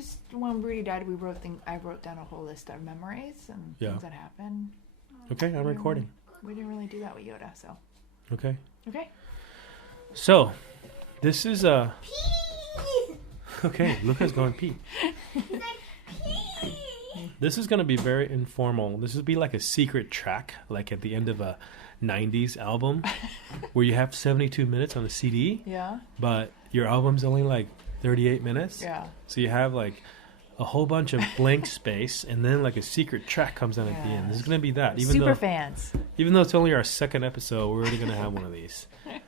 just, when Rudy died, I wrote down a whole list of memories and things that happened. Okay, I'm recording. We didn't really do that with Yoda, so. Okay. So, this is a... Pee! Okay, Luca's going pee. He's like, pee! This is going to be very informal. This will be like a secret track, like at the end of a 90s album, where you have 72 minutes on a CD. Yeah. But your album's only like 38 minutes. Yeah. So you have like a whole bunch of blank space, and then like a secret track comes on at the end. This is going to be that. Fans. Even though it's only our second episode, we're already going to have one of these.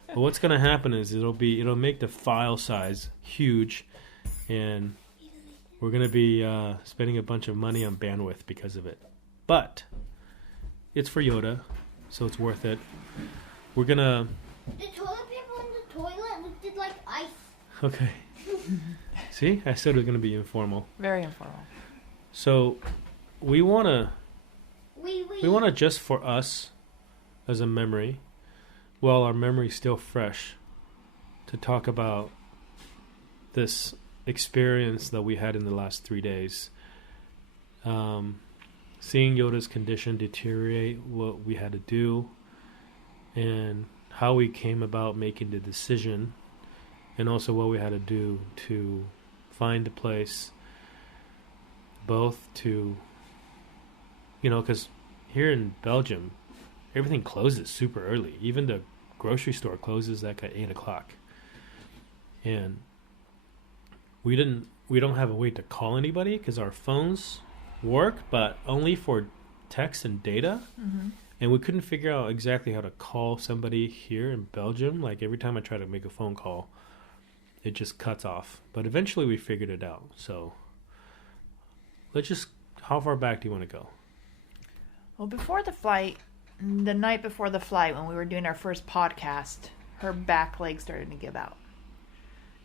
But what's going to happen is it'll make the file size huge, and we're going to be spending a bunch of money on bandwidth because of it. But it's for Yoda, so it's worth it. We're going to... The toilet paper in the toilet looked like ice. Okay. See? I said it was going to be informal. Very informal. So we want to just for us as a memory, while our memory's still fresh, to talk about this experience that we had in the last 3 days. Seeing Yoda's condition deteriorate, what we had to do, and how we came about making the decision, and also what we had to do to find a place, both to, because here in Belgium, everything closes super early. Even the grocery store closes like at 8 o'clock. And we don't have a way to call anybody because our phones work, but only for text and data. Mm-hmm. And we couldn't figure out exactly how to call somebody here in Belgium. Like every time I try to make a phone call, it just cuts off. But eventually we figured it out. So how far back do you want to go? Well, before the flight, the night before the flight, when we were doing our first podcast, her back leg started to give out.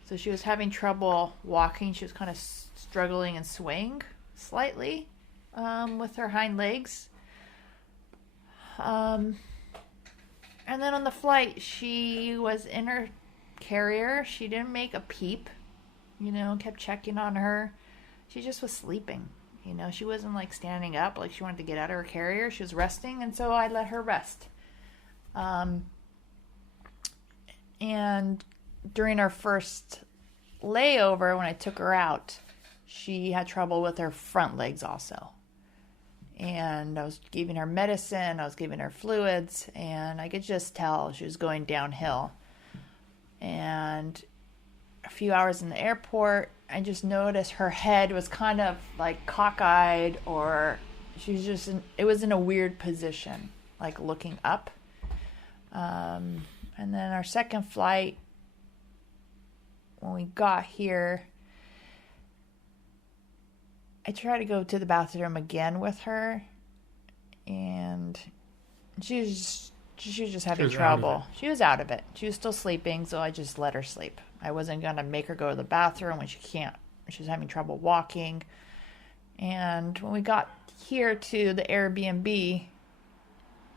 So she was having trouble walking. She was kind of struggling and swaying slightly with her hind legs. And then on the flight, she was in her carrier. She didn't make a peep, kept checking on her. She just was sleeping. She wasn't like standing up like she wanted to get out of her carrier. She was resting, and so I let her rest. And during our first layover, when I took her out, she had trouble with her front legs also. And I was giving her medicine, I was giving her fluids, and I could just tell she was going downhill. And a few hours in the airport, I just noticed her head was kind of like cockeyed, or she was just it was in a weird position, like looking up. And then our second flight, when we got here, I tried to go to the bathroom again with her, and she was just having trouble. She was out of it. She was still sleeping, so I just let her sleep. I wasn't going to make her go to the bathroom when she can't. She was having trouble walking. And when we got here to the Airbnb,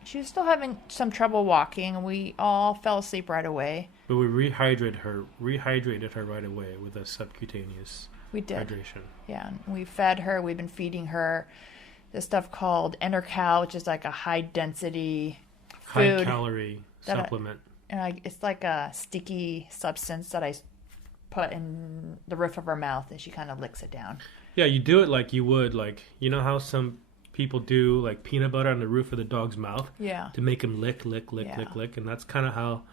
she was still having some trouble walking, and we all fell asleep right away. But we rehydrated her right away with a subcutaneous hydration. Yeah, and we fed her. We've been feeding her this stuff called Enercal, which is like a high-density food. High-calorie supplement. It's like a sticky substance that I put in the roof of her mouth, and she kind of licks it down. Yeah, you do it like you would, like, how some people do, like, peanut butter on the roof of the dog's mouth? Yeah. To make him lick. And that's kind of how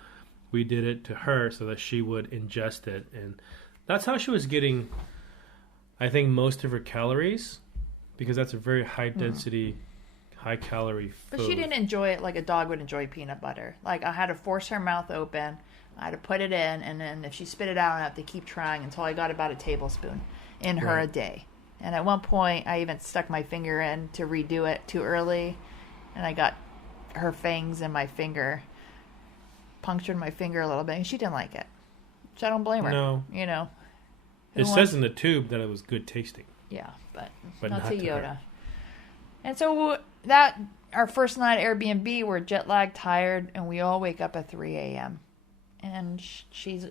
we did it to her so that she would ingest it. And that's how she was getting, I think, most of her calories, because that's a very high-density high-calorie food. But she didn't enjoy it like a dog would enjoy peanut butter. Like, I had to force her mouth open. I had to put it in, and then if she spit it out, I have to keep trying until I got about a tablespoon in her a day. And at one point, I even stuck my finger in to redo it too early, and I got her fangs in my finger, punctured my finger a little bit, and she didn't like it. So I don't blame her. No. It says in the tube that it was good tasting. Yeah, but not to Yoda. Her. And so our first night at Airbnb, we're jet lagged, tired, and we all wake up at 3 a.m. And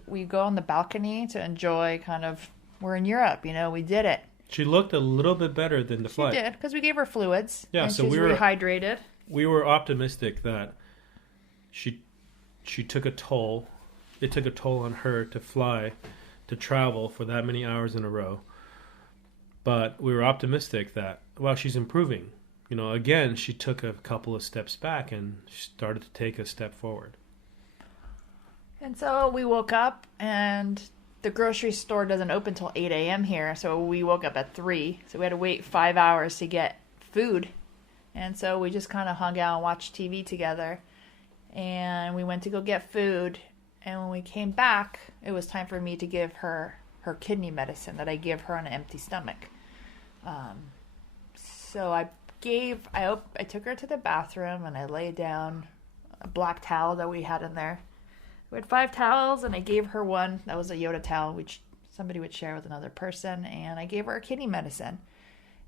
we go on the balcony to enjoy we're in Europe, we did it. She looked a little bit better than the flight. She did, because we gave her fluids. Yeah, and so she's we were rehydrated. We were optimistic that she took a toll. It took a toll on her to fly, to travel for that many hours in a row. But we were optimistic that, well, she's improving. You know, again, she took a couple of steps back and started to take a step forward. And so we woke up, and the grocery store doesn't open till 8 a.m. here, so we woke up at 3. So we had to wait 5 hours to get food. And so we just kind of hung out and watched TV together. And we went to go get food. And when we came back, it was time for me to give her kidney medicine that I give her on an empty stomach. So I took her to the bathroom, and I laid down a black towel that we had in there. We had 5 towels, and I gave her one. That was a Yoda towel, which somebody would share with another person. And I gave her a kidney medicine.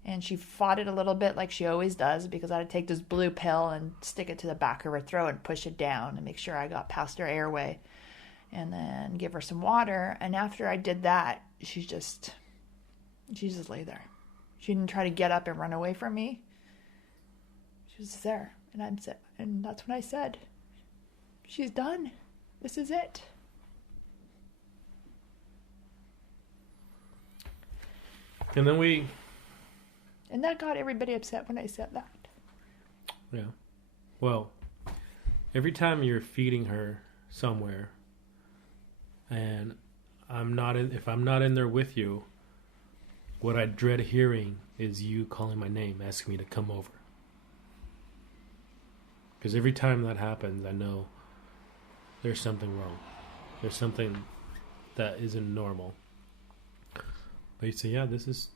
And she fought it a little bit like she always does, because I had to take this blue pill and stick it to the back of her throat and push it down and make sure I got past her airway. And then give her some water. And after I did that, she just lay there. She didn't try to get up and run away from me. She was there. And that's when I said, she's done. This is it. And that got everybody upset when I said that. Yeah. Well, every time you're feeding her somewhere, and if I'm not in there with you, what I dread hearing is you calling my name, asking me to come over. Because every time that happens, I know there's something wrong. There's something that isn't normal. But you say, yeah, this is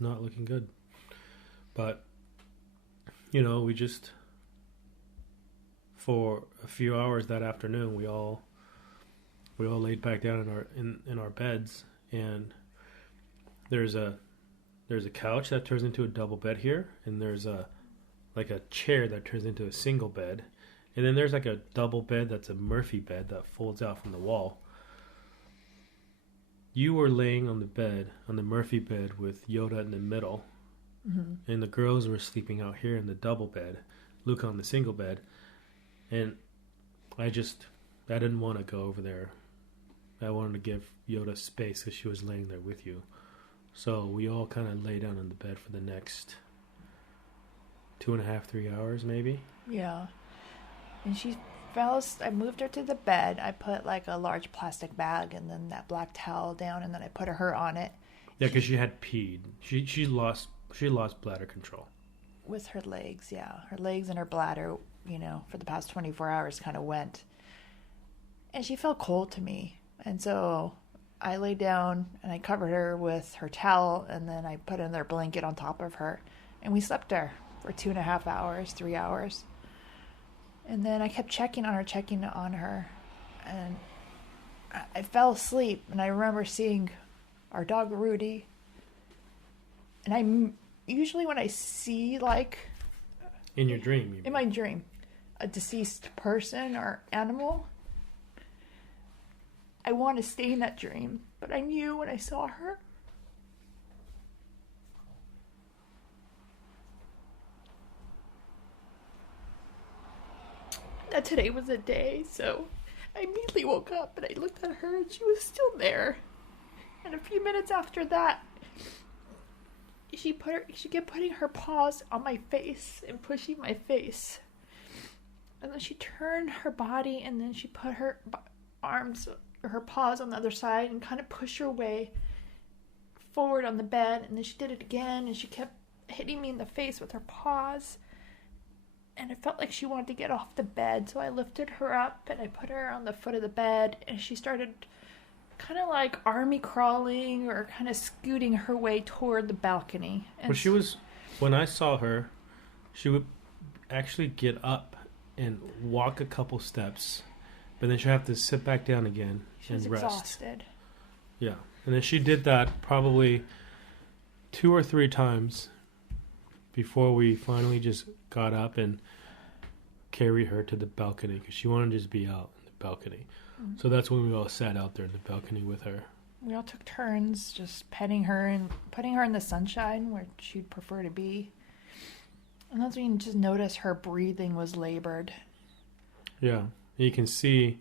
not looking good. But, you know, we just, for a few hours that afternoon, we all laid back down in our beds, and there's a couch that turns into a double bed here, and there's a chair that turns into a single bed, and then there's like a double bed that's a Murphy bed that folds out from the wall. You were laying on the Murphy bed with Yoda in the middle, and the girls were sleeping out here in the double bed, Luke on the single bed, and I didn't want to go over there. I wanted to give Yoda space because she was laying there with you. So we all kind of lay down in the bed for the next 2.5, 3 hours maybe. Yeah. And she fell. I moved her to the bed. I put like a large plastic bag and then that black towel down, and then I put her on it. Yeah, because she had peed. She lost bladder control. With her legs, yeah. Her legs and her bladder, for the past 24 hours kind of went. And she felt cold to me. And so I laid down and I covered her with her towel, and then I put another blanket on top of her. And we slept there for 2.5 hours, 3 hours. And then I kept checking on her. And I fell asleep, and I remember seeing our dog Rudy. And usually when I see, like... In your dream, you in my dream, a deceased person or animal, I want to stay in that dream. But I knew when I saw her, that today was the day. So I immediately woke up and I looked at her, and she was still there. And a few minutes after that, she kept putting her paws on my face and pushing my face. And then she turned her body, and then she put her arms or her paws on the other side and kind of pushed her way forward on the bed. And then she did it again, and she kept hitting me in the face with her paws. And it felt like she wanted to get off the bed. So I lifted her up and I put her on the foot of the bed, and she started kind of like army crawling or kind of scooting her way toward the balcony. And when I saw her, she would actually get up and walk a couple steps, but then she'd have to sit back down again and rest. Exhausted. Yeah. And then she did that probably 2 or 3 times before we finally just got up and carried her to the balcony, because she wanted to just be out in the balcony. Mm-hmm. So that's when we all sat out there in the balcony with her. we all took turns just petting her and putting her in the sunshine where she'd prefer to be. And that's when you just notice her breathing was labored. Yeah. You can see,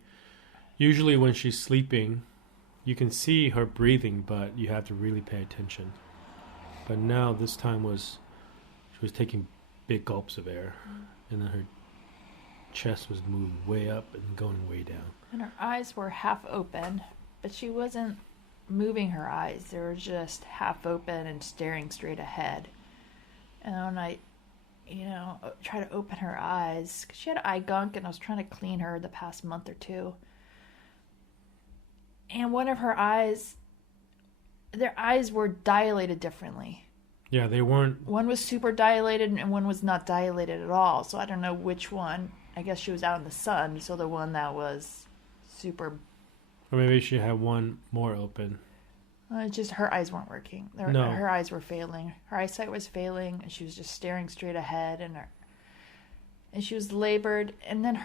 usually when she's sleeping, you can see her breathing, but you have to really pay attention. But now this time she was taking big gulps of air, and then her chest was moving way up and going way down. And her eyes were half open, but she wasn't moving her eyes. They were just half open and staring straight ahead. And when I, try to open her eyes, 'cause she had eye gunk, and I was trying to clean her the past month or two. And one of her eyes, their eyes were dilated differently. Yeah, they weren't. One was super dilated and one was not dilated at all. So I don't know which one. I guess she was out in the sun, so the one that was super. Or maybe she had one more open. It's just her eyes weren't working. No. Her eyes were failing. Her eyesight was failing, and she was just staring straight ahead. And she was labored. And then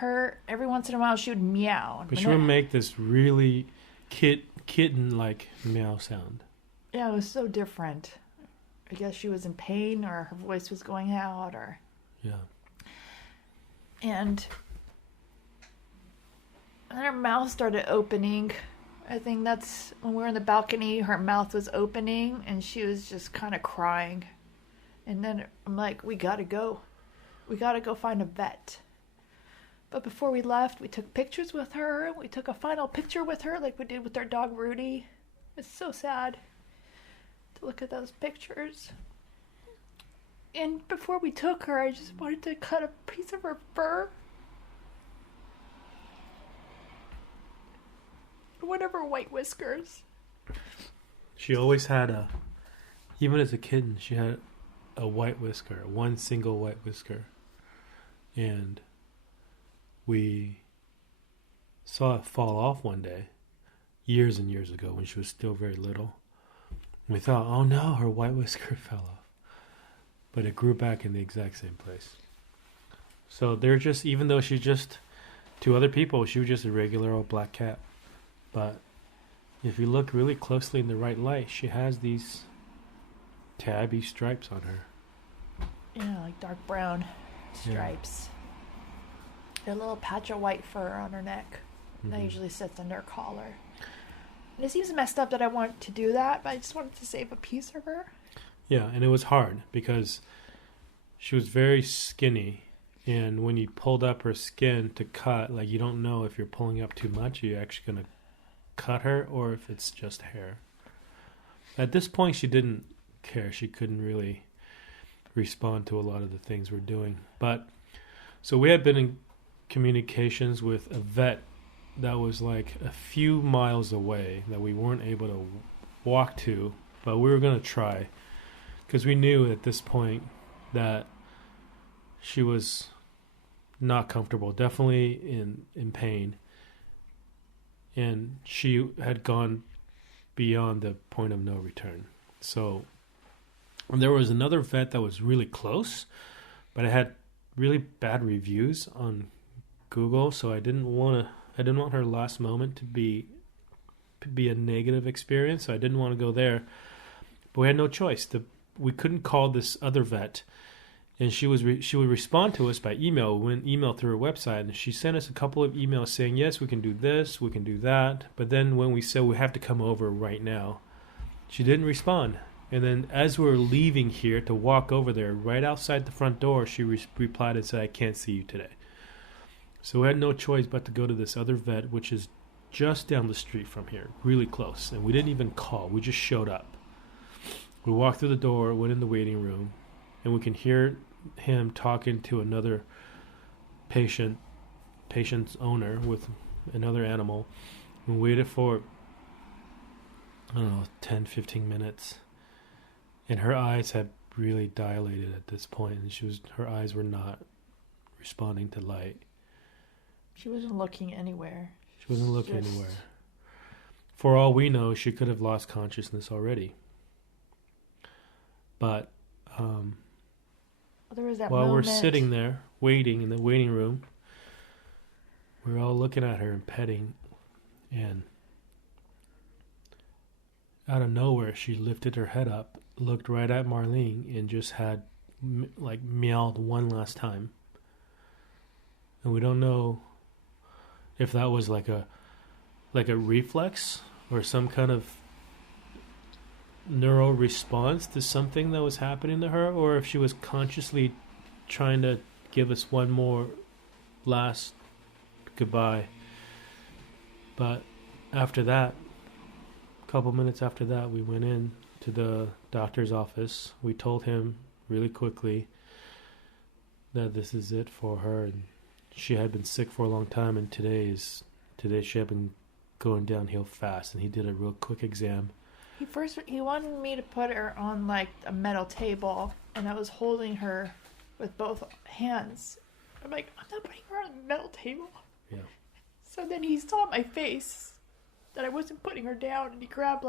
every once in a while, she would meow. But she would make this really kitten-like meow sound. Yeah, it was so different. I guess she was in pain, or her voice was going out, or. Yeah. And then her mouth started opening. I think that's when we were in the balcony, her mouth was opening and she was just kind of crying. And then I'm like, we gotta go. We gotta go find a vet. But before we left, we took pictures with her. We took a final picture with her like we did with our dog Rudy. It's so sad to look at those pictures. And before we took her, I just wanted to cut a piece of her fur. One of her white whiskers. She always had even as a kitten, she had a white whisker, one single white whisker. And we saw it fall off one day, years and years ago when she was still very little. We thought, oh no, her white whisker fell off. But it grew back in the exact same place. So they're just, even though she's just, to other people, she was just a regular old black cat. But if you look really closely in the right light, she has these tabby stripes on her. Yeah, like dark brown stripes. Yeah. A little patch of white fur on her neck. That usually sits under her collar. And it seems messed up that I want to do that, but I just wanted to save a piece of her. Yeah, and it was hard because she was very skinny. And when you pulled up her skin to cut, like you don't know if you're pulling up too much, are you actually going to cut her or if it's just hair. At this point, she didn't care. She couldn't really respond to a lot of the things we're doing. But so we had been in communications with a vet that was like a few miles away that we weren't able to walk to, but we were going to try because we knew at this point that she was not comfortable, definitely in pain. And she had gone beyond the point of no return. So there was another vet that was really close, but it had really bad reviews on Google. So I didn't want her last moment to be a negative experience. So I didn't want to go there. But we had no choice. We couldn't call this other vet. And she would respond to us by email. We went email through her website, and she sent us a couple of emails saying, yes, we can do this, we can do that. But then when we said we have to come over right now, she didn't respond. And then as we were leaving here to walk over there, right outside the front door, she replied and said, I can't see you today. So we had no choice but to go to this other vet, which is just down the street from here, really close. And we didn't even call. We just showed up. We walked through the door, went in the waiting room, and we can hear him talking to another patient's owner with another animal. We waited for, 10, 15 minutes. And her eyes had really dilated at this point, and her eyes were not responding to light. She wasn't looking anywhere. She wasn't looking anywhere. For all we know, she could have lost consciousness already. But there was that while moment. We're sitting there waiting in the waiting room, we're all looking at her and petting, and out of nowhere, she lifted her head up, looked right at Marlene, and just had like meowed one last time. And we don't know if that was like a reflex or some kind of neural response to something that was happening to her, or if she was consciously trying to give us one more last goodbye. But after that, a couple minutes after that, we went in to the doctor's office. We told him really quickly that this is it for her, and she had been sick for a long time, and today she had been going downhill fast, and he did a real quick exam. He wanted me to put her on like a metal table, and I was holding her with both hands. I'm like, I'm not putting her on a metal table. Yeah. So then he saw my face that I wasn't putting her down, and he grabbed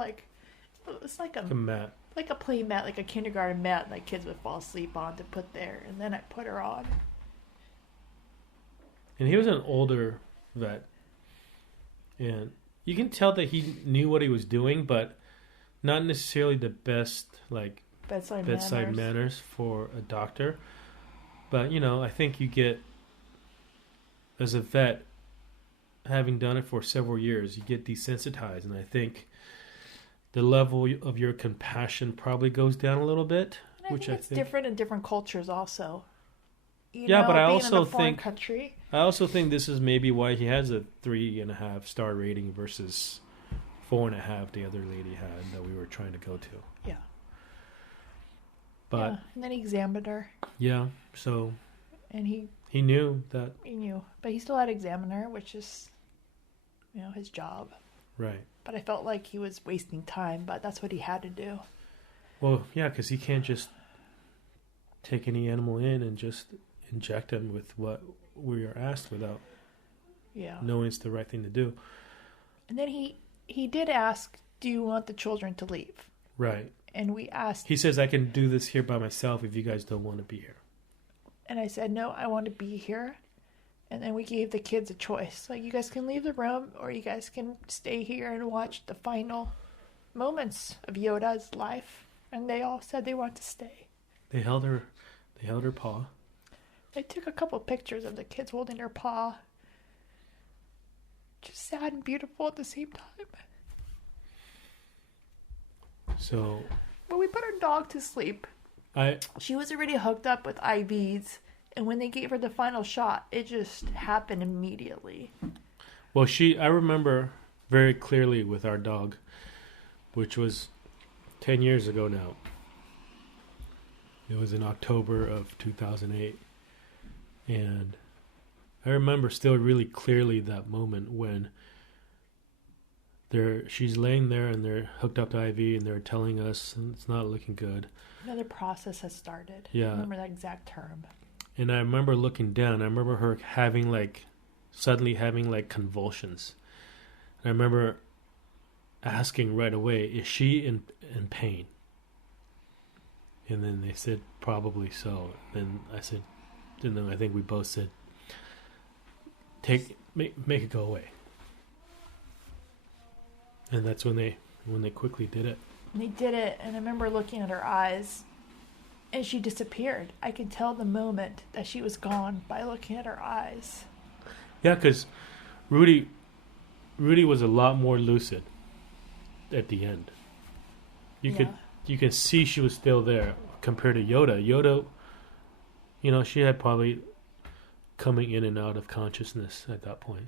it's like a mat, like a play mat, like a kindergarten mat, like kids would fall asleep on, to put there, and then I put her on. And he was an older vet, and you can tell that he knew what he was doing, but not necessarily the best bedside manners for a doctor. But I think you get, as a vet, having done it for several years, you get desensitized, and I think the level of your compassion probably goes down a little bit. And I think it's different in different cultures also. But I also think this is maybe why he has a 3.5 star rating versus 4.5 the other lady had that we were trying to go to. Yeah. But and then he examined her. Yeah, so. And he knew that. He knew, but he still had to examine her, which is, his job. Right. But I felt like he was wasting time, but that's what he had to do. Well, yeah, because he can't just take any animal in and just inject them with what we are asked without knowing it's the right thing to do. And then he did ask, do you want the children to leave? Right. And we asked... He says, I can do this here by myself if you guys don't want to be here. And I said, no, I want to be here. And then we gave the kids a choice. Like, you guys can leave the room, or you guys can stay here and watch the final moments of Yoda's life. And they all said they want to stay. They held her paw. They took a couple pictures of the kids holding her paw. Just sad and beautiful at the same time. So... But we put our dog to sleep. She was already hooked up with IVs, and when they gave her the final shot, it just happened immediately. Well, I remember very clearly with our dog, which was 10 years ago now. It was in October of 2008. And I remember still really clearly that moment when she's laying there and they're hooked up to IV and they're telling us it's not looking good. Another process has started. Yeah. I remember that exact term. And I remember looking down. I remember her suddenly having convulsions. And I remember asking right away, is she in pain? And then they said, probably so. Then I said, and then I think we both said, make it go away. And that's when they quickly did it. And they did it, and I remember looking at her eyes, and she disappeared. I could tell the moment that she was gone by looking at her eyes. Yeah, because Rudy was a lot more lucid at the end. You can see she was still there compared to Yoda. Yoda, she had probably coming in and out of consciousness at that point.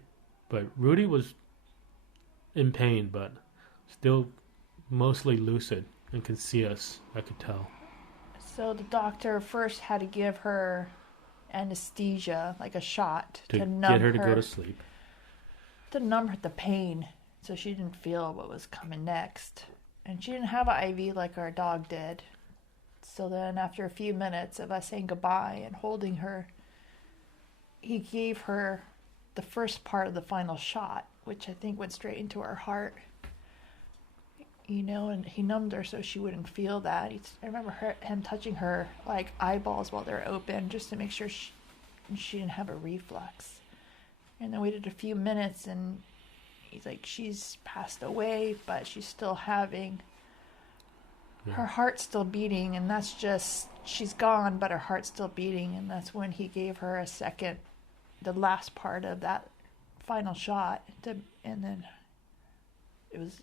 But Rudy was in pain, but still mostly lucid and could see us. I could tell. So the doctor first had to give her anesthesia, like a shot, to numb get her to go to sleep. To numb the pain, so she didn't feel what was coming next. And she didn't have an IV like our dog did. So then after a few minutes of us saying goodbye and holding her, he gave her the first part of the final shot, which I think went straight into her heart. And he numbed her so she wouldn't feel that. I remember him touching her eyeballs while they're open, just to make sure she didn't have a reflux. And then waited a few minutes, and he's like, she's passed away, but she's still having her heart's still beating, and that's just, she's gone, but her heart's still beating, and that's when he gave her the last part of that final shot, and then it was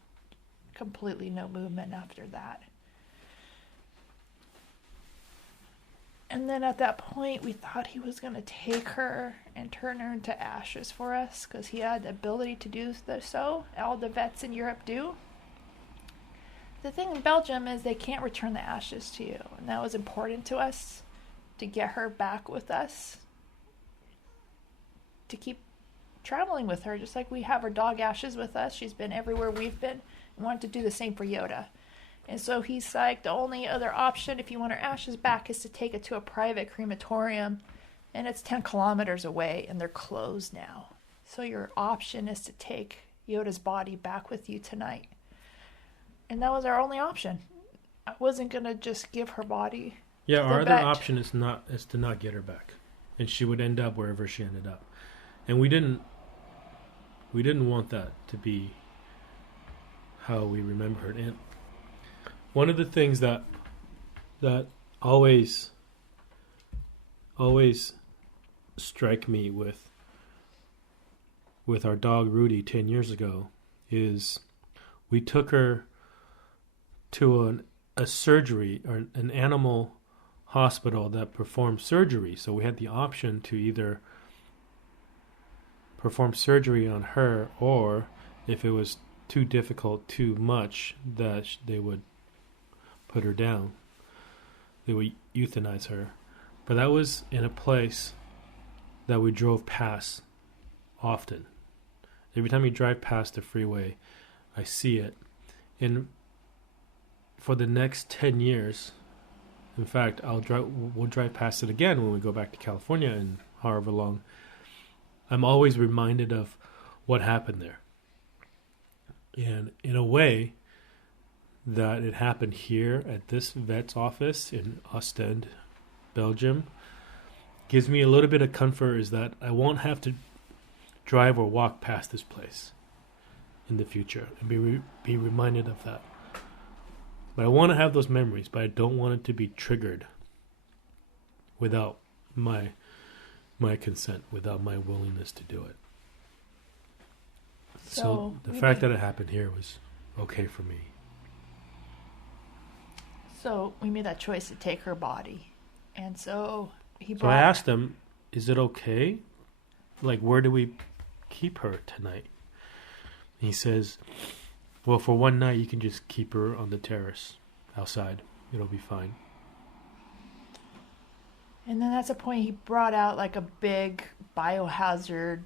completely no movement after that. And then at that point, we thought he was going to take her and turn her into ashes for us, because he had the ability to do so. All the vets in Europe do. The thing in Belgium is they can't return the ashes to you, and that was important to us, to get her back with us, to keep traveling with her, just like we have her dog Ashes with us. She's been everywhere we've been. We wanted to do the same for Yoda. And so he's like, the only other option if you want her ashes back is to take it to a private crematorium, and it's 10 kilometers away, and they're closed now. So your option is to take Yoda's body back with you tonight. And that was our only option. I wasn't going to just give her body. Yeah, to our the other vet. option is to not get her back, and she would end up wherever she ended up. And we didn't want that to be how we remember her. And one of the things that always strike me with our dog Rudy 10 years ago is we took her to a surgery, or an animal hospital that performed surgery. So we had the option to either perform surgery on her, or if it was too difficult, too much, that they would put her down. They would euthanize her. But that was in a place that we drove past often. Every time you drive past the freeway, I see it. And for the next 10 years, in fact, we'll drive past it again when we go back to California in however long. I'm always reminded of what happened there. And in a way, that it happened here at this vet's office in Ostend, Belgium, gives me a little bit of comfort, is that I won't have to drive or walk past this place in the future and be reminded of that. But I want to have those memories, but I don't want it to be triggered without my consent, without my willingness to do it. So the fact that it happened here was okay for me. So we made that choice to take her body. And so So I asked him, is it okay? Like, where do we keep her tonight? And he says, well, for one night you can just keep her on the terrace outside. It'll be fine. And then that's the point he brought out like a big biohazard,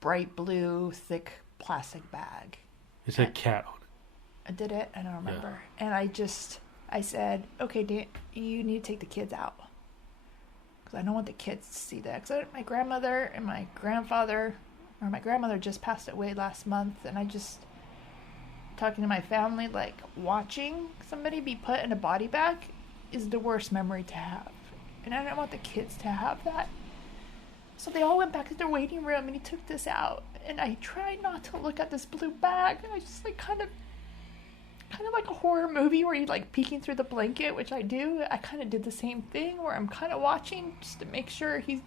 bright blue, thick plastic bag. It said cat on it. I did it? I don't remember. Yeah. And I said, okay, Dan, you need to take the kids out. Because I don't want the kids to see that. Because my grandmother and my grandfather, or my grandmother just passed away last month. And I just, talking to my family, like, watching somebody be put in a body bag is the worst memory to have. And I don't want the kids to have that. So they all went back to their waiting room, and he took this out. And I tried not to look at this blue bag. I just, like, kind of like a horror movie where you're, like, peeking through the blanket, which I do. I kind of did the same thing where I'm kind of watching just to make sure he's,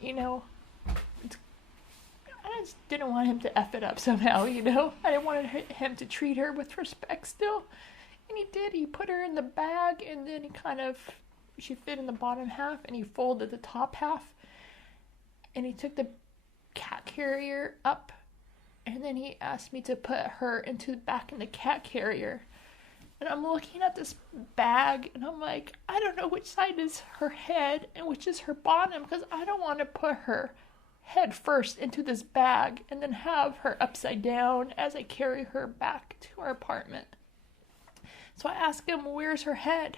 you know, I just didn't want him to F it up somehow, you know. I didn't want him to treat her with respect still. And he did. He put her in the bag, and then she fit in the bottom half, and he folded the top half. And he took the cat carrier up, and then he asked me to put her back in the cat carrier. And I'm looking at this bag, and I'm like, I don't know which side is her head and which is her bottom, because I don't want to put her head first into this bag and then have her upside down as I carry her back to our apartment. So I asked him, where's her head?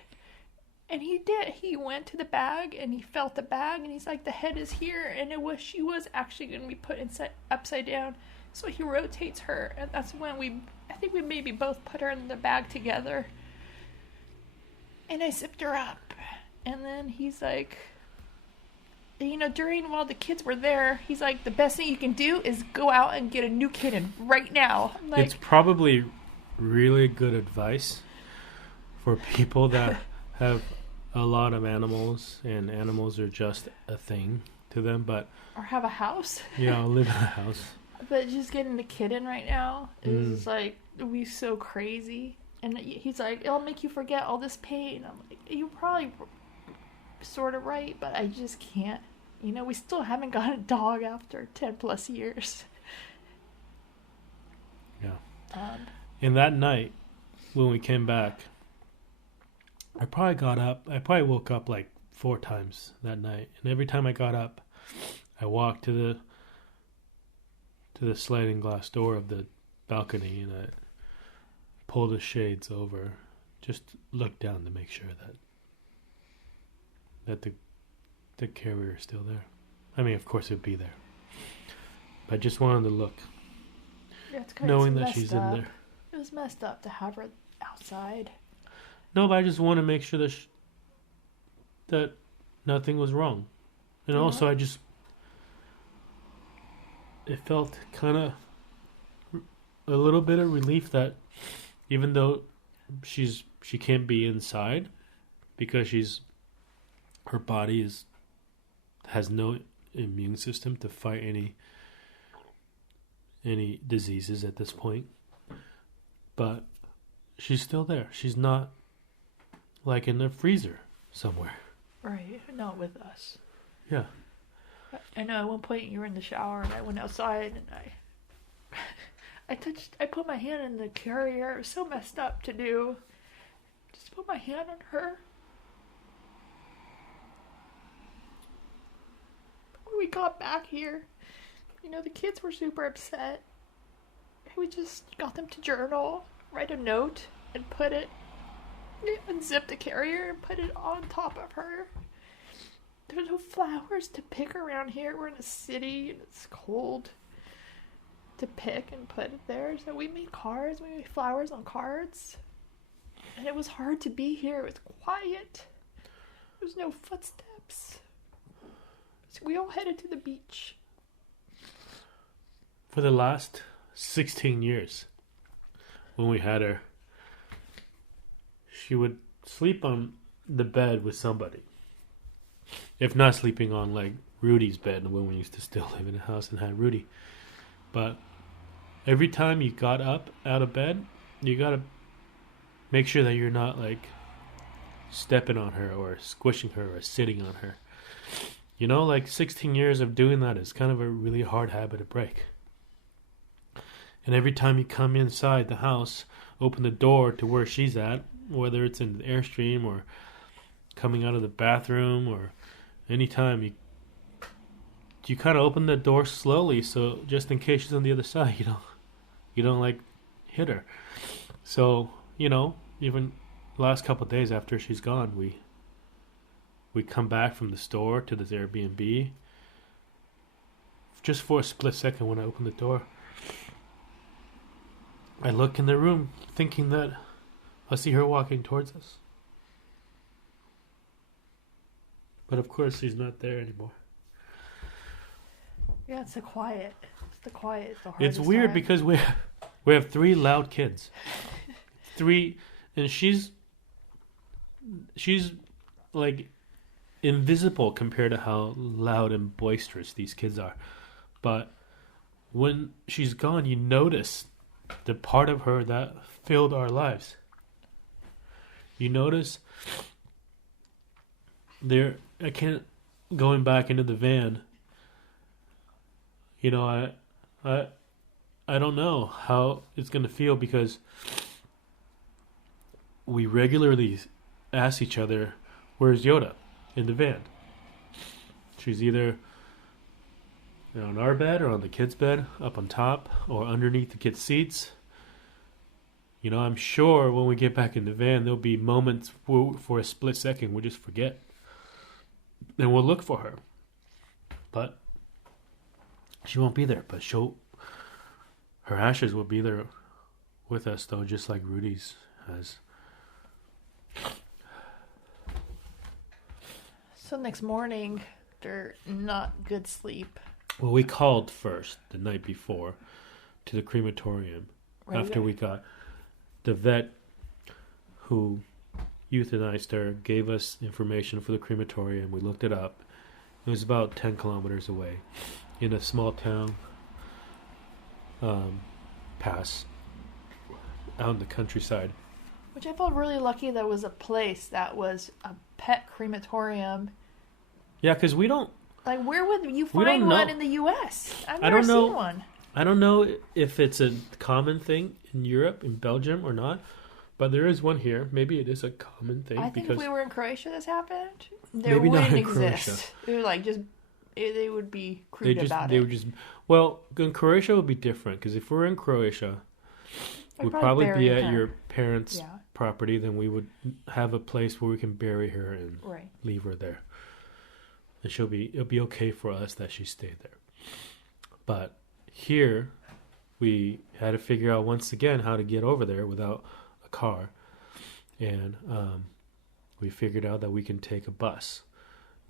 And he did. He went to the bag, and he felt the bag, and he's like, the head is here. And she was actually going to be put upside down. So he rotates her, and that's when I think we maybe both put her in the bag together. And I zipped her up. And then he's like, you know, while the kids were there, he's like, the best thing you can do is go out and get a new kitten right now. I'm like, it's probably really good advice for people that have a lot of animals and animals are just a thing to them, but Or have a house. live in a house. But just getting the kid in right now is like, we so crazy. And he's like, it'll make you forget all this pain. I'm like, you're probably sort of right, but I just can't. We still haven't got a dog after 10 plus years. Yeah. And that night, when we came back, I probably woke up like 4 times that night. And every time I got up, I walked to the sliding glass door of the balcony and I pulled the shades over, just looked down to make sure that the carrier is still there. I mean, of course it'd be there, but I just wanted to look, knowing that she's in there. It was messed up to have her outside. No, but I just want to make sure that nothing was wrong, and also it felt kind of a little bit of relief that even though she can't be inside because her body has no immune system to fight any diseases at this point, but she's still there. She's not like in a freezer somewhere. Right, not with us. Yeah. I know at one point you were in the shower and I went outside and I put my hand in the carrier. It was so messed up to do. Just put my hand on her. When we got back here, the kids were super upset. We just got them to journal, write a note, and unzip the carrier and put it on top of her. There's no flowers to pick around here. We're in a city and it's cold to pick and put it there. So we made cards. We made flowers on cards. And it was hard to be here. It was quiet. There was no footsteps. So we all headed to the beach. For the last 16 years, when we had her, she would sleep on the bed with somebody. If not sleeping on like Rudy's bed when we used to still live in a house and had Rudy. But every time you got up out of bed, you gotta make sure that you're not like stepping on her or squishing her or sitting on her. Like 16 years of doing that is kind of a really hard habit to break. And every time you come inside the house, open the door to where she's at, whether it's in the Airstream or coming out of the bathroom or anytime you kind of open the door slowly, so just in case she's on the other side, you don't like hit her. So even the last couple of days after she's gone, we come back from the store to this Airbnb. Just for a split second, when I open the door, I look in the room thinking that I see her walking towards us. But of course, she's not there anymore. Yeah, it's the quiet. The hardest It's weird time. because we have 3 loud kids. 3, and she's like invisible compared to how loud and boisterous these kids are. But when she's gone, you notice the part of her that filled our lives. You notice I can't, going back into the van, I don't know how it's going to feel because we regularly ask each other, where's Yoda in the van? She's either on our bed or on the kids' bed, up on top or underneath the kids' seats. I'm sure when we get back in the van, there'll be moments for a split second we'll just forget. And we'll look for her. But she won't be there. But her ashes will be there with us, though, just like Rudy's has. So next morning, they're not good sleep. Well, we called first the night before to the crematorium after we got the vet who euthanized her, gave us information for the crematorium. We looked it up. It was about 10 kilometers away in a small town pass out in the countryside. Which I felt really lucky that was a place that was a pet crematorium. Yeah, because we don't... Like, where would you find one in the U.S.? I've never seen one. I don't know if it's a common thing in Europe, in Belgium, or not. But there is one here. Maybe it is a common thing. I think if we were in Croatia, this happened. Maybe not in Croatia. It was like they would be crude about it. Well, in Croatia it would be different because if we're in Croatia, we'd probably be at your parents' property. Then we would have a place where we can bury her and leave her there. And it'll be okay for us that she stayed there. But here, we had to figure out once again how to get over there without a car, and we figured out that we can take a bus.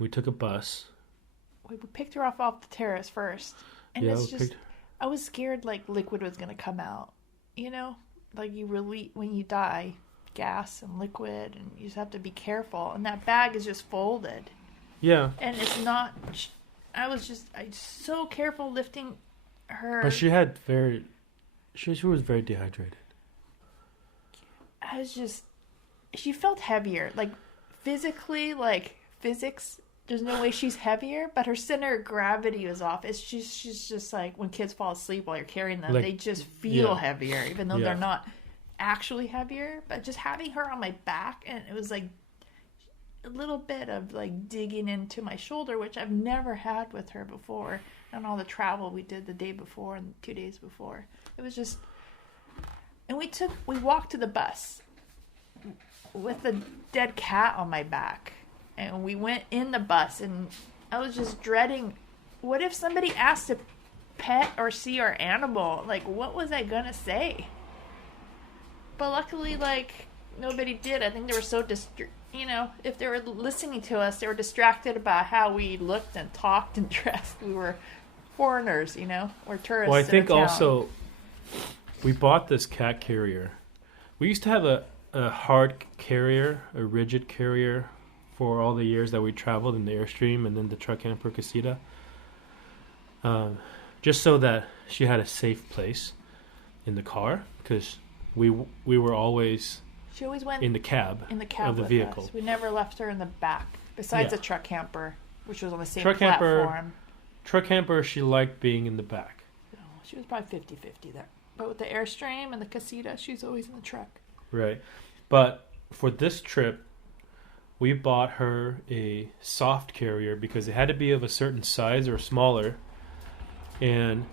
We took a bus. We picked her off the terrace first, and I was scared like liquid was gonna come out. You know, like when you die, gas and liquid, and you just have to be careful. And that bag is just folded. Yeah. And it's not... I was so careful lifting her... But she was very dehydrated. She felt heavier. Like, physically, like, physics, there's no way she's heavier, but her center of gravity was off. She's just like, when kids fall asleep while you're carrying them, they just feel heavier, even though they're not actually heavier. But just having her on my back, and it was like... a little bit of like digging into my shoulder, which I've never had with her before, and all the travel we did the day before and 2 days before. It was just, and we walked to the bus with a dead cat on my back, and we went in the bus, and I was just dreading, what if somebody asked to pet or see our animal? Like, what was I gonna say? But luckily, like, nobody did. I think they were so if they were listening to us, they were distracted about how we looked and talked and dressed. We were foreigners, or tourists. Well, I think also we bought this cat carrier. We used to have a hard carrier, a rigid carrier, for all the years that we traveled in the Airstream and then the truck camper Casita. Just so that she had a safe place in the car, because we were always... She always went in the cab of the vehicle. Us. We never left her in the back, besides the truck camper, which was on the same platform. Truck camper, she liked being in the back. No, she was probably 50-50 there. But with the Airstream and the Casita, she's always in the truck. Right. But for this trip, we bought her a soft carrier because it had to be of a certain size or smaller, and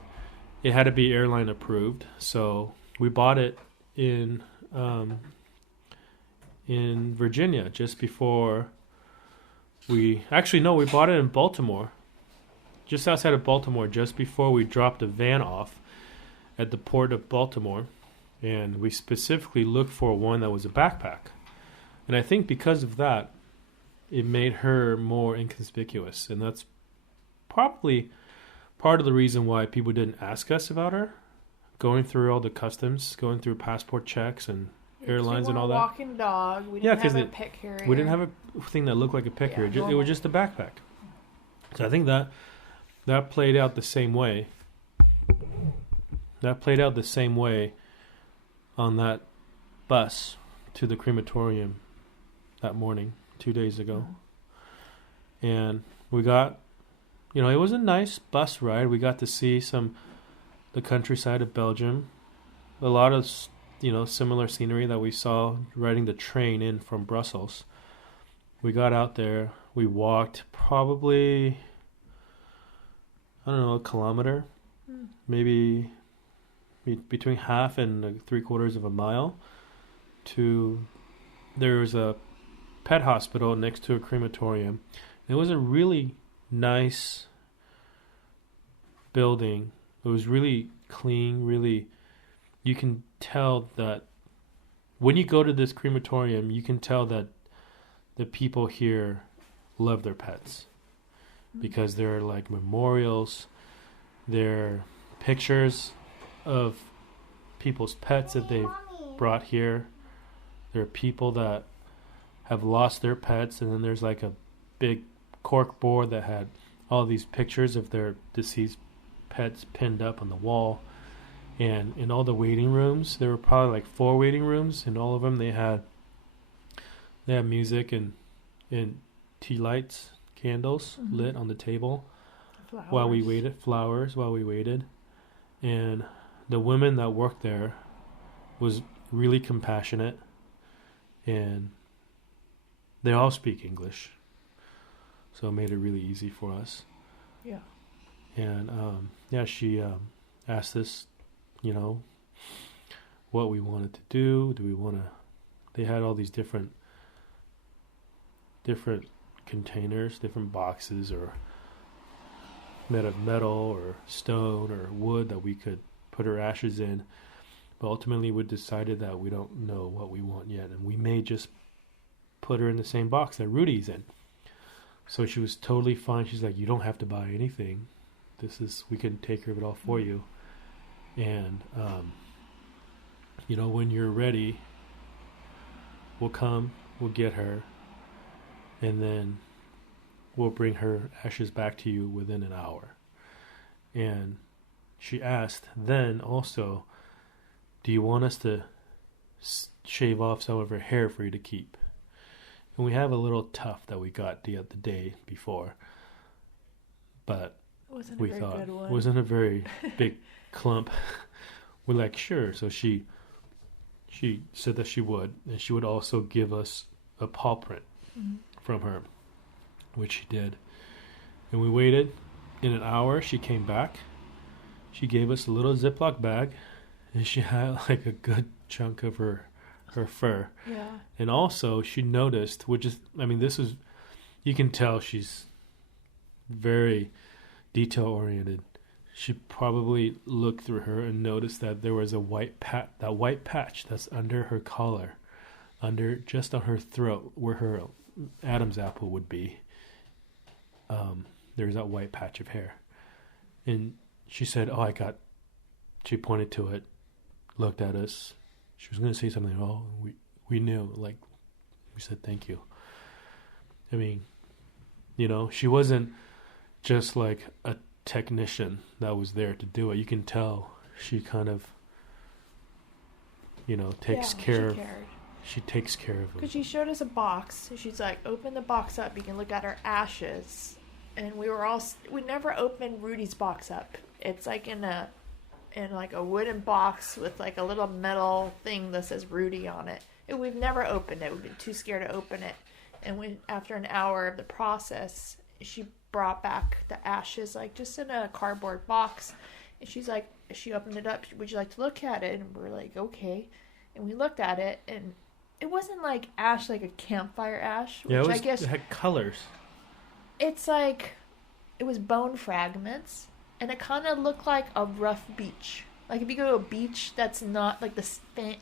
it had to be airline approved. So we bought it in Virginia just before we bought it in Baltimore, just outside of Baltimore, just before we dropped a van off at the port of Baltimore, and we specifically looked for one that was a backpack. And I think because of that, it made her more inconspicuous, and that's probably part of the reason why people didn't ask us about her, going through all the customs, going through passport checks and airlines and all that. Walking dog. We didn't have a pet carrier. We didn't have a thing that looked like a pet carrier. It was just a backpack. So I think that played out the same way. That played out the same way on that bus to the crematorium that morning, 2 days ago. And we got, it was a nice bus ride. We got to see the countryside of Belgium. A lot of similar scenery that we saw riding the train in from Brussels. We got out there. We walked probably, a kilometer, maybe between half and 3/4 of a mile. There was a pet hospital next to a crematorium. It was a really nice building. It was really clean, really. You can tell that when you go to this crematorium, you can tell that the people here love their pets, because there are like memorials, there are pictures of people's pets that they've brought here. There are people that have lost their pets, and then there's like a big cork board that had all these pictures of their deceased pets pinned up on the wall. And in all the waiting rooms, there were probably like 4 waiting rooms. In all of them, they had music and tea lights, candles lit on the table while we waited. Flowers while we waited. And the women that worked there was really compassionate, and they all speak English, so it made it really easy for us. Yeah. And she asked us, what we wanted to do. Do we want to? They had all these different containers, different boxes, or made of metal or stone or wood that we could put her ashes in. But ultimately, we decided that we don't know what we want yet, and we may just put her in the same box that Rudy's in. So she was totally fine. She's like, you don't have to buy anything. We can take care of it all for you. And, when you're ready, we'll come, we'll get her, and then we'll bring her ashes back to you within an hour. And she asked then also, do you want us to shave off some of her hair for you to keep? And we have a little tuft that we got the day before, but we thought it wasn't a very big clump. We're like, sure. So she said that she would, and she would also give us a paw print from her, which she did. And we waited. In an hour, she came back. She gave us a little Ziploc bag, and she had like a good chunk of her fur. Yeah. And also, she noticed, you can tell she's very detail-oriented. She probably looked through her and noticed that there was a white patch that's under her collar, just on her throat, where her Adam's apple would be. There's that white patch of hair. And she said, she pointed to it, looked at us. She was going to say something. Oh, we knew. Like, we said thank you. I mean, she wasn't just like a technician that was there to do it. You can tell she kind of, takes care of. She takes care of them. Because she showed us a box. She's like, open the box up. You can look at her ashes. And we never opened Rudy's box up. It's like in a wooden box with like a little metal thing that says Rudy on it. And we've never opened it. We've been too scared to open it. And after an hour of the process, she brought back the ashes, like just in a cardboard box. And she's like, she opened it up. Would you like to look at it? And we're like, okay. And we looked at it, and it wasn't like ash, like a campfire ash. Which I guess it had colors. It's like, it was bone fragments, and it kind of looked like a rough beach. Like if you go to a beach that's not, like the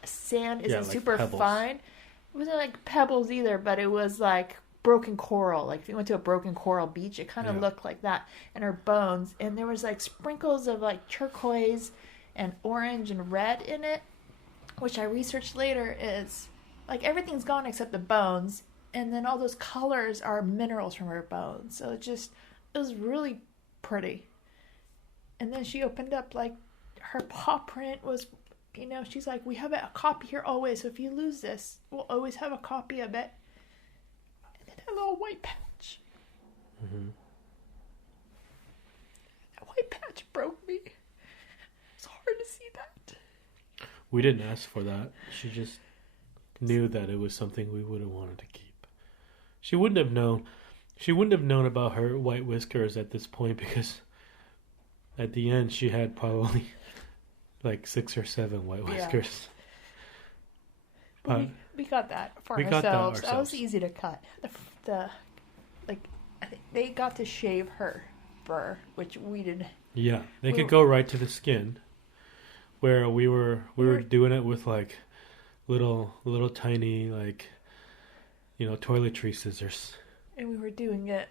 sand isn't like super pebbles. Fine. It wasn't like pebbles either, but it was like broken coral. Like if you went to a broken coral beach, it kind of looked like that. And her bones, and there was like sprinkles of like turquoise and orange and red in it, which I researched later is like everything's gone except the bones. And then all those colors are minerals from her bones. So it was really pretty. And then she opened up, like, her paw print was, she's like, we have a copy here always. So if you lose this, we'll always have a copy of it. And then a little white patch. Mm-hmm. That white patch broke me. It's hard to see that. We didn't ask for that. She just knew that it was something we would have wanted to keep. She wouldn't have known. She wouldn't have known about her white whiskers at this point, because at the end she had probably like 6 or 7 white whiskers. But we got that for ourselves. That was easy to cut. I think they got to shave her fur, which we did. Yeah, they could go right to the skin, where we were doing it with like little tiny like, toiletry scissors. And we were doing it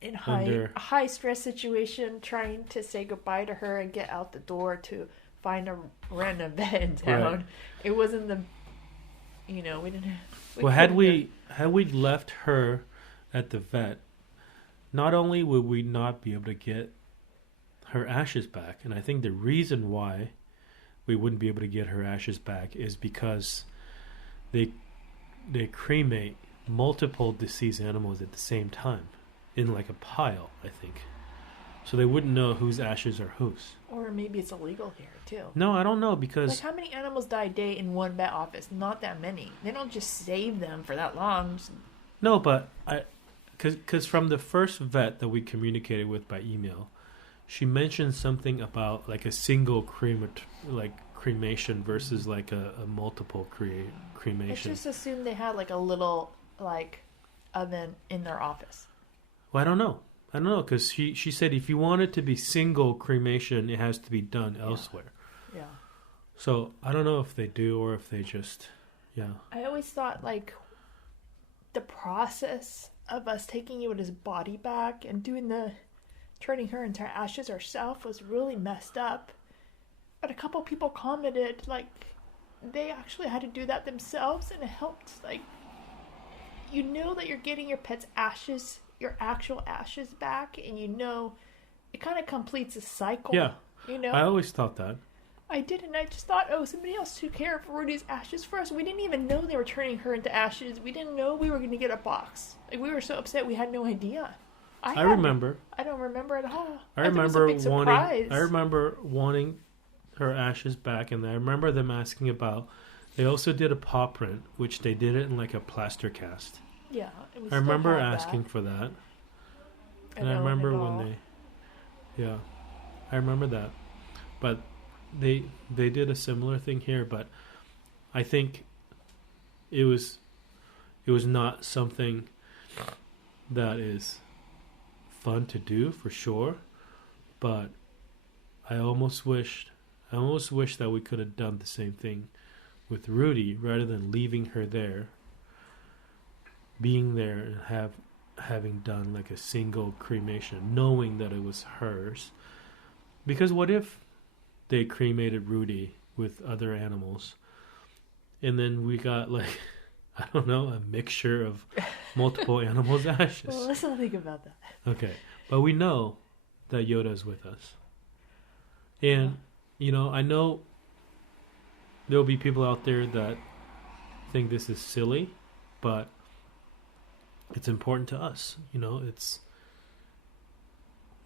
in high stress situation, trying to say goodbye to her and get out the door to find a random bed in town. Right. It wasn't We didn't. Well, had we left her at the vet, not only would we not be able to get her ashes back, and I think the reason why we wouldn't be able to get her ashes back is because they cremate multiple deceased animals at the same time in like a pile, I think. So they wouldn't know whose ashes are whose. Or maybe it's illegal here too. No, I don't know because Like, how many animals die a day in one vet office? Not that many. They don't just save them for that long. no, but because from the first vet that we communicated with by email, she mentioned something about like a single cremation versus like a multiple I cremation. just assumed they had like a little like oven in their office. Well, I don't know because she said if you want it to be single cremation, it has to be done elsewhere. Yeah. So I don't know if they do or if they just, yeah. I always thought like the process of us taking Yoda's body back and turning her into ashes ourselves was really messed up. But a couple people commented like they actually had to do that themselves, and it helped. Like, that you're getting your pet's ashes, your actual ashes back, and it kind of completes a cycle. Yeah. I always thought that. I didn't. I just thought, somebody else took care of Rudy's ashes for us. We didn't even know they were turning her into ashes. We didn't know we were going to get a box. Like, we were so upset we had no idea. I remember. I don't remember at all. I remember it was a big surprise. I remember wanting her ashes back, and I remember them asking about. They also did a paw print, which they did it in like a plaster cast. Yeah, I remember asking for that, and I remember when yeah, I remember that, but they did a similar thing here, but I think it was not something that is fun to do for sure, but I almost wish that we could have done the same thing with Rudy rather than leaving her there, being there and having done like a single cremation, knowing that it was hers. Because what if they cremated Rudy with other animals and then we got like, I don't know, a mixture of multiple animals' ashes? Well, let's not think about that. Okay, but we know that Yoda is with us. And, I know there'll be people out there that think this is silly, but it's important to us. It's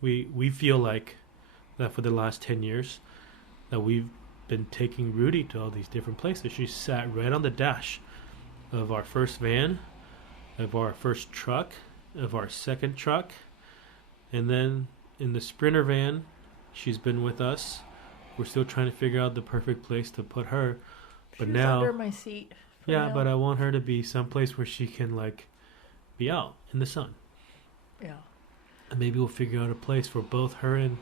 we feel like that for the last 10 years that we've been taking Rudy to all these different places. She sat right on the dash of our first van, of our first truck, of our second truck, and then in the Sprinter van, she's been with us. We're still trying to figure out the perfect place to put her. But She was now, under my seat. yeah, but I want her to be someplace where she can like be out in the sun. Yeah. And maybe we'll figure out a place for both her and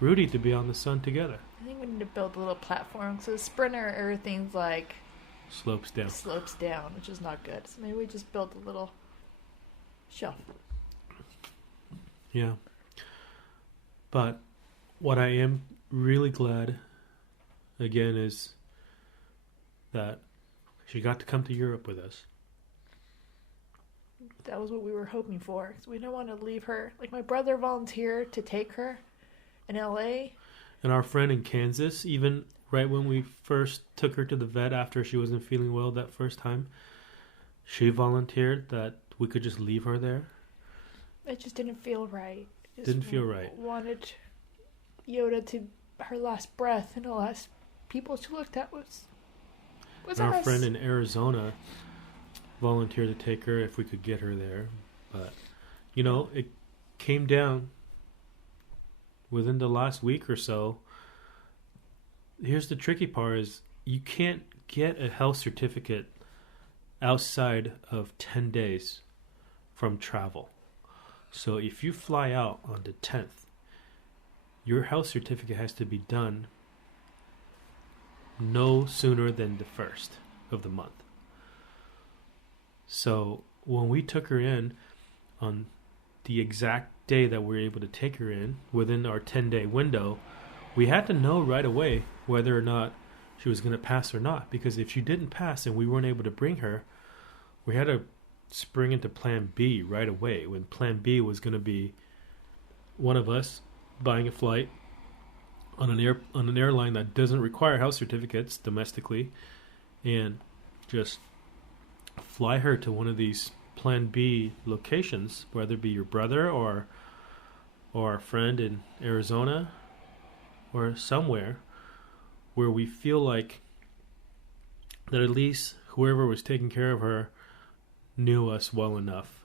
Rudy to be on the sun together. I think we need to build a little platform. So the Sprinter, everything's like Slopes down, which is not good. So maybe we just build a little shelf. Yeah. But what I am really glad, again, is that she got to come to Europe with us. That was what we were hoping for. 'Cause we don't want to leave her. Like, my brother volunteered to take her in LA. And our friend in Kansas, even right when we first took her to the vet after she wasn't feeling well that first time, she volunteered that we could just leave her there. It just didn't feel right. Didn't feel right. Wanted Yoda to her last breath, and the last people she looked at was and our us. friend in Arizona volunteered to take her if we could get her there. But, it came down within the last week or so. Here's the tricky part is you can't get a health certificate outside of 10 days from travel. So if you fly out on the 10th, your health certificate has to be done no sooner than the 1st of the month. So when we took her in on the exact day that we were able to take her in within our 10-day window, we had to know right away whether or not she was going to pass or not. Because if she didn't pass and we weren't able to bring her, we had to spring into plan B right away, when plan B was going to be one of us buying a flight on an airline that doesn't require health certificates domestically, and just fly her to one of these plan B locations, whether it be your brother or a friend in Arizona or somewhere where we feel like that at least whoever was taking care of her knew us well enough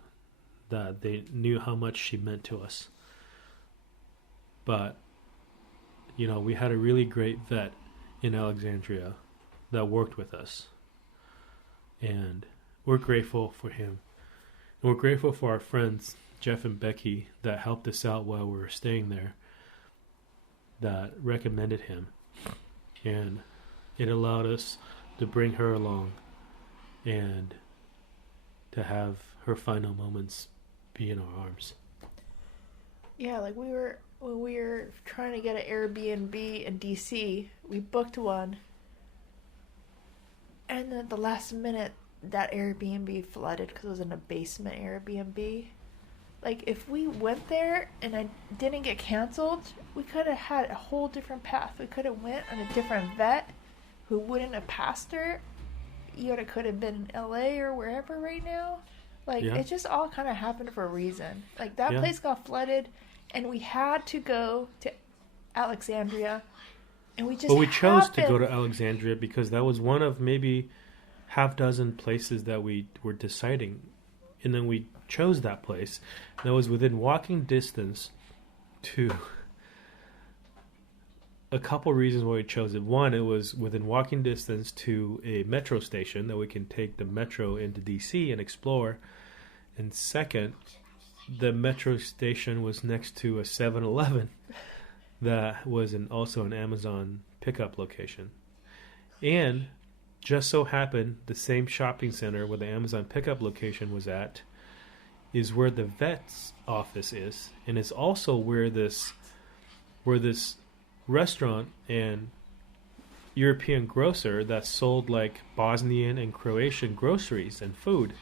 that they knew how much she meant to us. But, you know, we had a really great vet in Alexandria that worked with us. And we're grateful for him. And we're grateful for our friends, Jeff and Becky, that helped us out while we were staying there, that recommended him. And it allowed us to bring her along and to have her final moments be in our arms. Yeah, like when we were trying to get an Airbnb in DC, we booked one, and then at the last minute, that Airbnb flooded because it was in a basement Airbnb. Like, if we went there and I didn't get canceled, we could have had a whole different path. We could have went on a different vet who wouldn't have passed her. Yoda could have been in LA or wherever right now. Like, Yeah. it just all kind of happened for a reason. Like, that Yeah. place got flooded, and we had to go to Alexandria, and we just But we chose to go happened- to Alexandria because that was one of maybe half dozen places that we were deciding. And then we chose that place. That was within walking distance to a couple reasons why we chose it. One, it was within walking distance to a metro station that we can take the metro into DC and explore. And second, the metro station was next to a 7-Eleven that was also an Amazon pickup location. And just so happened, the same shopping center where the Amazon pickup location was at is where the vet's office is, and it's also where this restaurant and European grocer that sold like Bosnian and Croatian groceries and food.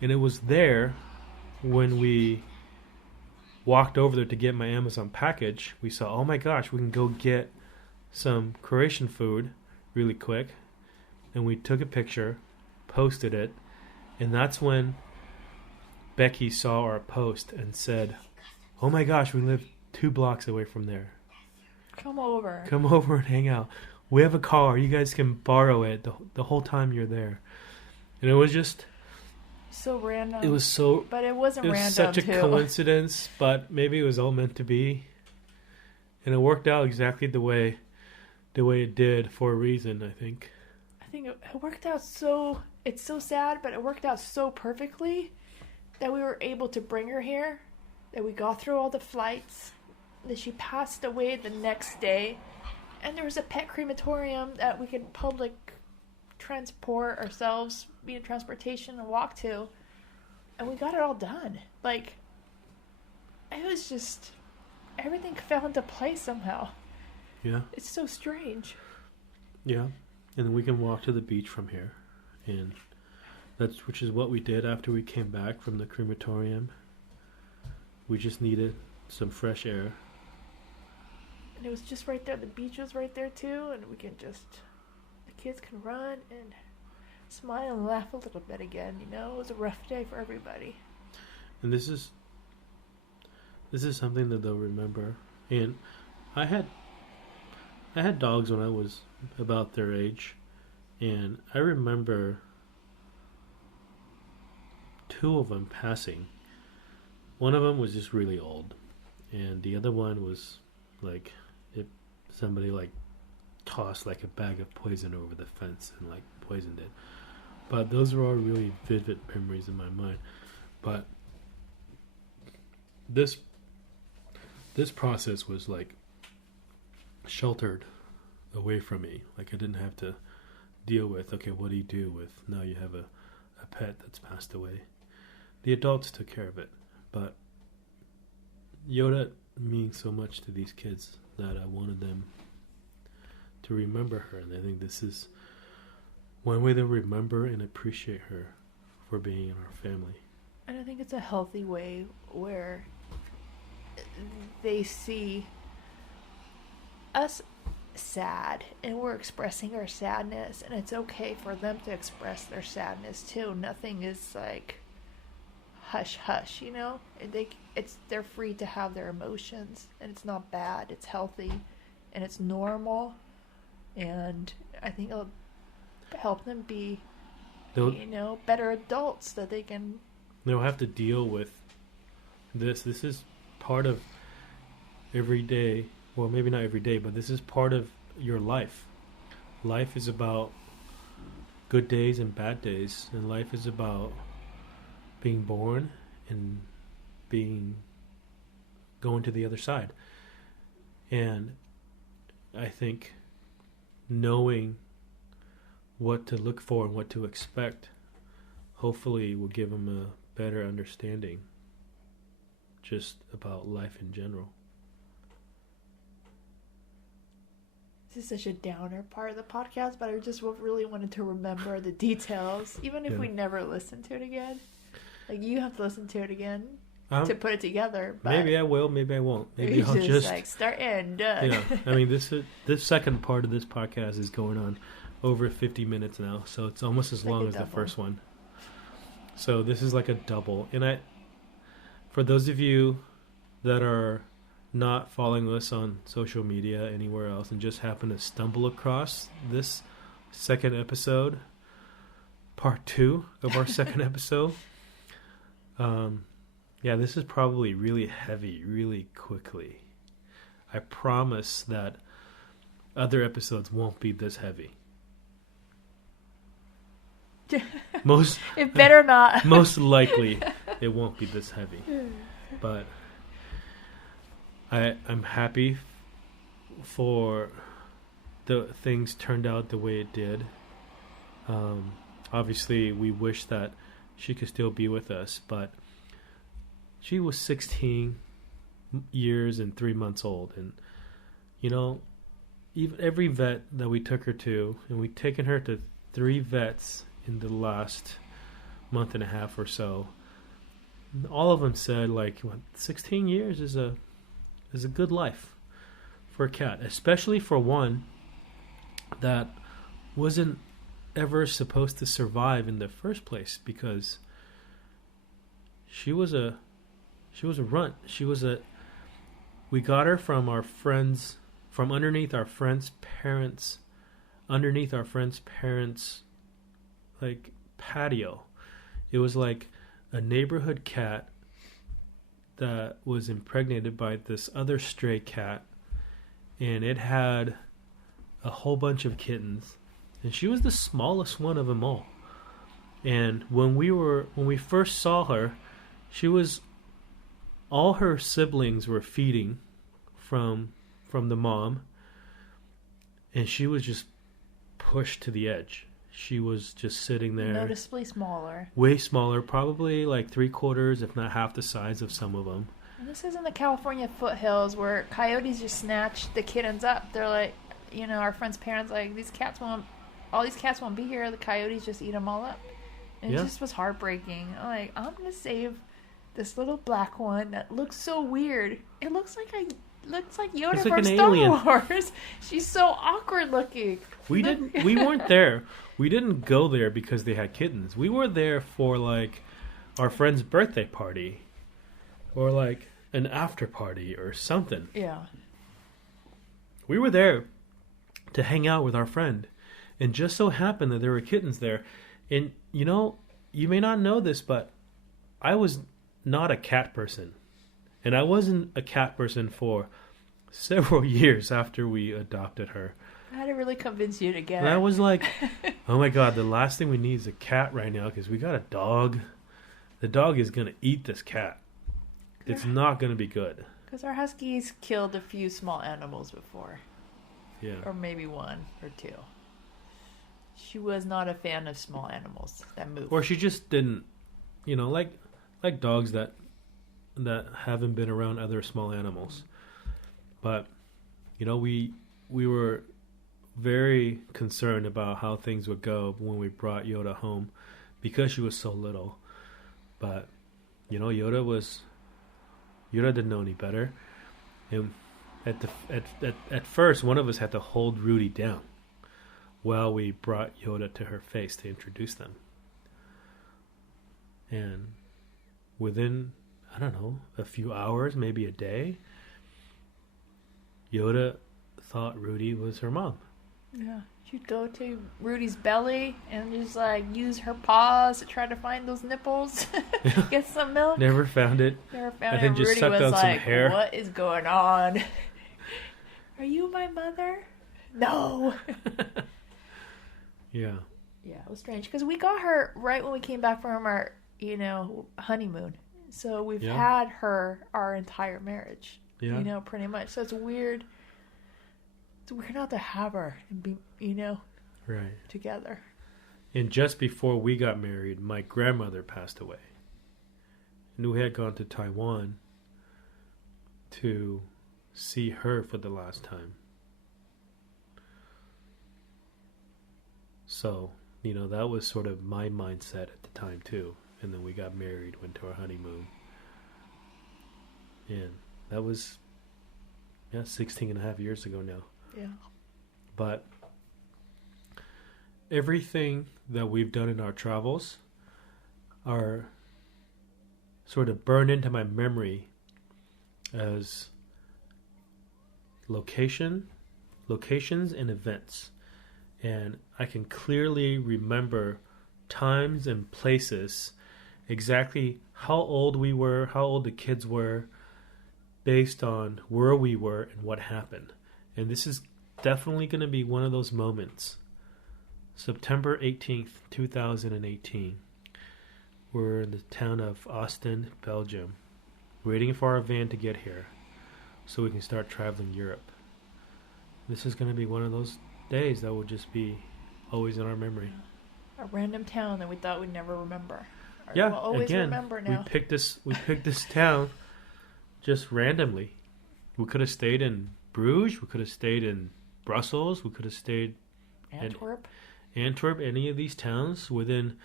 And it was there when we walked over there to get my Amazon package. We saw, oh my gosh, we can go get some Croatian food really quick. And we took a picture, posted it, and that's when Becky saw our post and said, oh my gosh, we live 2 blocks away from there. Come over. Come over and hang out. We have a car. You guys can borrow it the whole time you're there. And it was just... So random. It was so... But it wasn't It was random, such a too. coincidence, but maybe it was all meant to be. And it worked out exactly the way it did for a reason, I think. I think it worked out so... It's so sad, but it worked out so perfectly that we were able to bring her here, that we got through all the flights, that she passed away the next day, and there was a pet crematorium that we could public transport ourselves, be in transportation and walk to, and we got it all done. Like, it was just... Everything fell into place somehow. Yeah. It's so strange. Yeah. And then we can walk to the beach from here. And which is what we did after we came back from the crematorium. We just needed some fresh air. And it was just right there. The beach was right there too, and we can just... The kids can run and smile and laugh a little bit again, you know? It was a rough day for everybody. And this is something that they'll remember. And I had dogs when I was about their age, and I remember 2 of them passing. One of them was just really old, and the other one was like somebody like tossed like a bag of poison over the fence and like poisoned it. But those are all really vivid memories in my mind. But this process was like sheltered away from me. Like I didn't have to deal with, okay, what do you do with now you have a pet that's passed away? The adults took care of it. But Yoda means so much to these kids that I wanted them to remember her. And I think this is one way to remember and appreciate her for being in our family. And I think it's a healthy way where they see us sad and we're expressing our sadness, and it's okay for them to express their sadness too. Nothing is like hush hush, you know? They're free to have their emotions, and it's not bad. It's healthy and it's normal, and I think it'll help them be better adults that they'll have to deal with this. This is part of every day. Well, maybe not every day, but this is part of your life. Life is about good days and bad days, and life is about being born and going to the other side. And I think knowing what to look for and what to expect hopefully will give them a better understanding just about life in general. This is such a downer part of the podcast, but I just really wanted to remember the details, even if we never listen to it again. Like, you have to listen to it again to put it together. But maybe I will, maybe I won't. Maybe I'll just like start and done. Yeah, I mean, this second part of this podcast is going on over 50 minutes now, so it's almost as long as the first one. So this is like a double. And for those of you that are not following us on social media anywhere else and just happen to stumble across this second episode, part 2 of our second episode, this is probably really heavy, really quickly. I promise that other episodes won't be this heavy. It better not. Most likely it won't be this heavy. But I'm happy for the things turned out the way it did. Obviously, we wish that she could still be with us, but she was 16 years and 3 months old. And, even every vet that we took her to, and we've taken her to 3 vets in the last month and a half or so, all of them said, 16 years is a good life for a cat, especially for one that wasn't ever supposed to survive in the first place, because she was a runt. We got her from underneath our friend's parents' patio. It was like a neighborhood cat that was impregnated by this other stray cat, and it had a whole bunch of kittens, and she was the smallest one of them all. And when we first saw her, all her siblings were feeding from the mom, and she was just pushed to the edge. She was just sitting there. Noticeably smaller. Way smaller, probably like 3/4, if not half the size of some of them. And this is in the California foothills where coyotes just snatch the kittens up. They're like, our friend's parents all these cats won't be here. The coyotes just eat them all up. And it just was heartbreaking. I'm like, I'm going to save this little black one that looks so weird. It looks like Yoda from Star Wars. She's so awkward looking. We weren't there. We didn't go there because they had kittens. We were there for our friend's birthday party, or an after party or something. Yeah. We were there to hang out with our friend, and just so happened that there were kittens there. And you may not know this, but I was not a cat person. And I wasn't a cat person for several years after we adopted her. I had to really convince you to get And I was like, oh my God, the last thing we need is a cat right now, because we got a dog. The dog is going to eat this cat. It's not going to be good. Because our huskies killed a few small animals before. Yeah. Or maybe 1 or 2. She was not a fan of small animals that move. Or she just didn't, like dogs that haven't been around other small animals. But, we were very concerned about how things would go when we brought Yoda home because she was so little. But, Yoda didn't know any better. And at first, one of us had to hold Rudy down while we brought Yoda to her face to introduce them. And within, I don't know, a few hours, maybe a day, Yoda thought Rudy was her mom. Yeah. She'd go to Rudy's belly and just use her paws to try to find those nipples, get some milk. Never found it. Never found I think it. just Rudy sucked was on some like, hair. "What is going on? Are you my mother?" No. Yeah. Yeah, it was strange because we got her right when we came back from our, honeymoon. So we've had her our entire marriage. Yeah. Pretty much. So it's weird. It's weird not to have her and be, Right. together. And just before we got married, my grandmother passed away. And we had gone to Taiwan to see her for the last time. So, that was sort of my mindset at the time too. And then we got married, went to our honeymoon. And that was, 16 and a half years ago now. Yeah. But everything that we've done in our travels are sort of burned into my memory as locations and events. And I can clearly remember times and places, exactly how old we were, how old the kids were, based on where we were and what happened. And this is definitely going to be one of those moments. September 18th, 2018. We're in the town of Ostend, Belgium, waiting for our van to get here so we can start traveling Europe. This is going to be one of those days that will just be always in our memory. A random town that we thought we'd never remember. Or Yeah, we'll always again, remember now. we picked this town just randomly. We could have stayed in Bruges, we could have stayed in Brussels, we could have stayed Antwerp. in Antwerp, any of these towns within,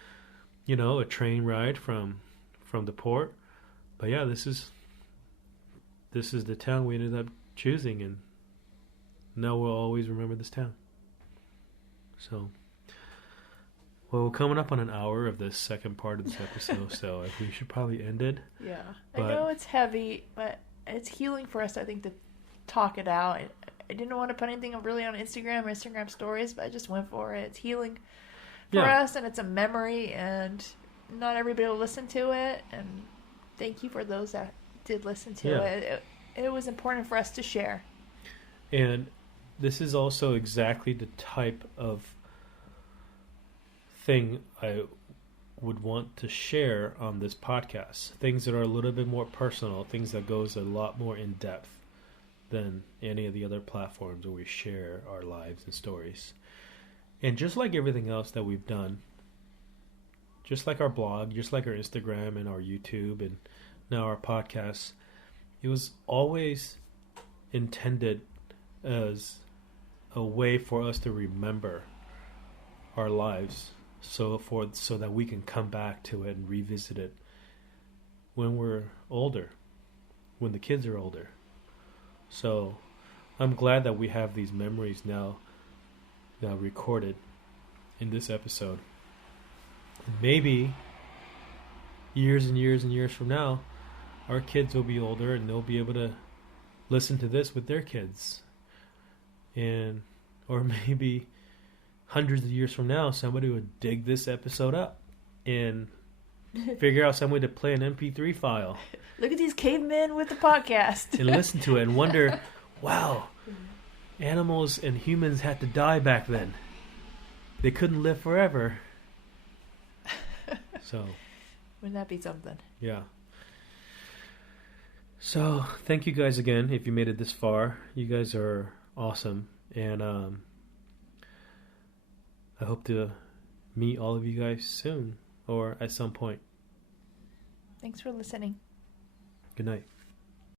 a train ride from the port. But yeah, this is the town we ended up choosing, and now we'll always remember this town. So, well, we're coming up on an hour of this second part of this episode, so we should probably end it. Yeah. But, I know it's heavy, but it's healing for us, I think, to talk it out. I didn't want to put anything really on Instagram stories, but I just went for it. It's healing for us, and it's a memory, and not everybody will listen to it. And thank you for those that did listen to it. It was important for us to share. And this is also exactly the type of thing I would want to share on this podcast. Things that are a little bit more personal, things that goes a lot more in depth than any of the other platforms where we share our lives and stories. And just like everything else that we've done, just like our blog, just like our Instagram and our YouTube and now our podcast, it was always intended as a way for us to remember our lives, so that we can come back to it and revisit it when we're older, when the kids are older. So I'm glad that we have these memories now recorded in this episode. Maybe years and years and years from now, our kids will be older and they'll be able to listen to this with their kids. Or maybe hundreds of years from now, somebody would dig this episode up and figure out some way to play an MP3 file. Look at these cavemen with the podcast. And listen to it and wonder, wow, animals and humans had to die back then. They couldn't live forever. So, wouldn't that be something? Yeah. So, thank you guys again if you made it this far. You guys are awesome. And I hope to meet all of you guys soon or at some point. Thanks for listening. Good night.